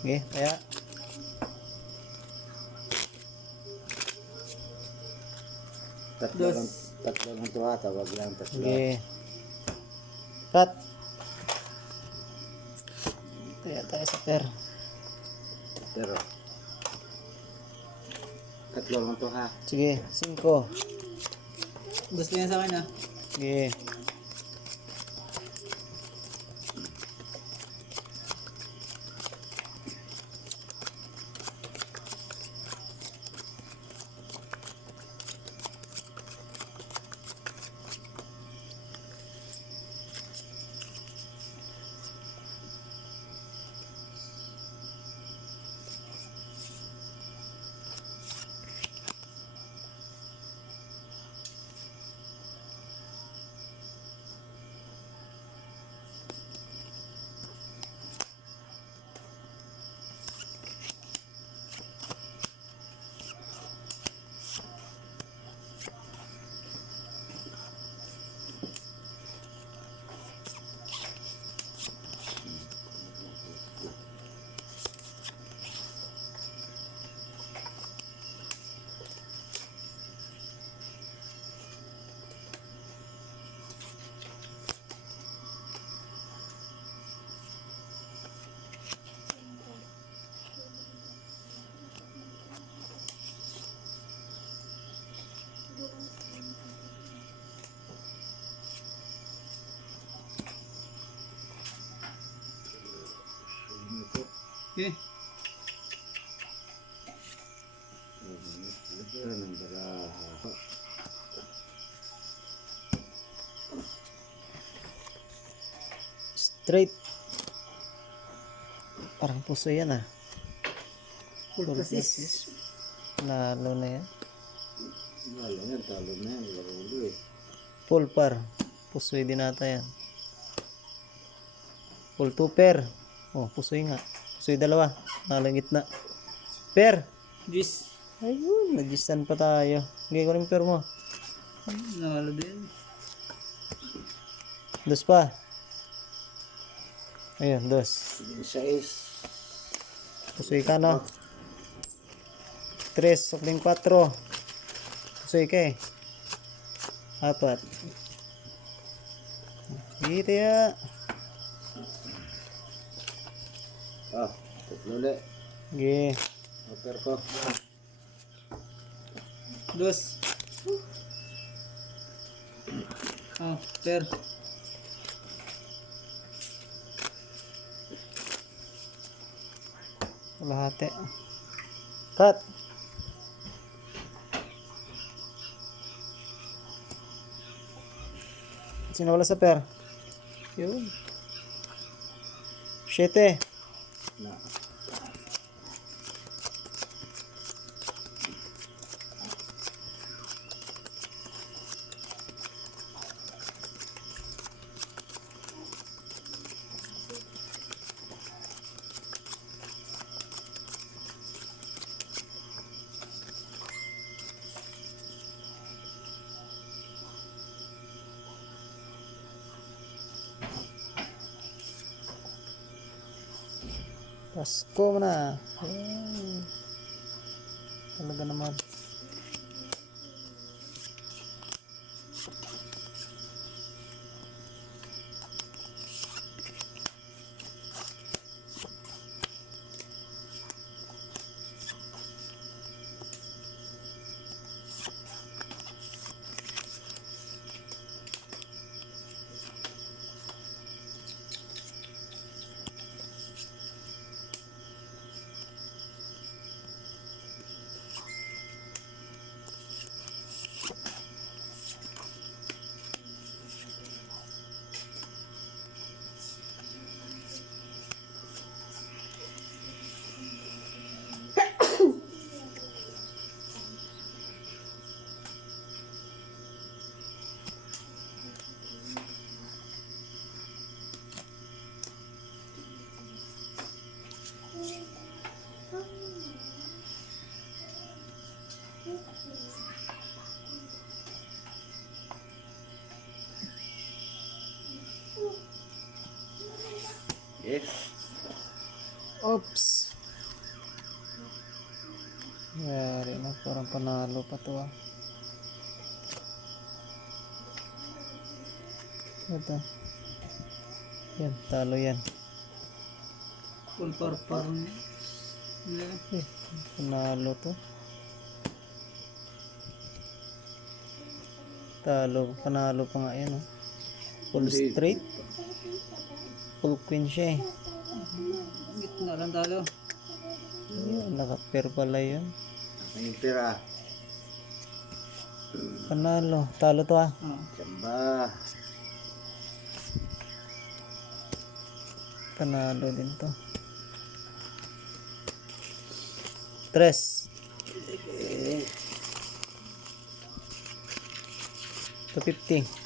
Okay, kaya. Tatlo ng tuwa, tawag lang tatlo. Okay. Cut. Kaya tayo sa per. Pero, tatlo ng tuwa. Sige, 5. Gusto yan sa akin ah. Sige. Okay. Ito ng baraha. Straight. Parang puso yan ah. Full process. Lalo na yan. Lalo yan, talo na yan, larulo eh. Full par. Pusoy din ata yan. Full 2 pair. Oh, pusoy nga. Pusoy 2. Nalang gitna. Pair. Juice. Ayun, nag-gisan pa tayo. Hindi ko rin pair mo. Nawalo din. 2 pa. Ayun, 2. Yung 6. Pusoy ka no. 3, sukling 4. Pusoy ka eh. 4. Dito ya. Ah, tatlo ulit. Sige. Upper ko. Dos. Oh, per. Kalahati. Cut. Sino wala sa pair? Yun. 7. Na. Pasko mo na. Ayan. Talaga naman. Yes. Oops. Yari na, parang panalo pa to ah. Ito. Yan, talo yan. Full par niya. Eh, panalo to. Talo, panalo pa nga yan oh. Full straight. Full queen siya eh. Gitna lang talo. Yan, naka-pair pala yun. Ang pira. Panalo, talo to ah. Oh. Samba. Panalo din to. 3. 250.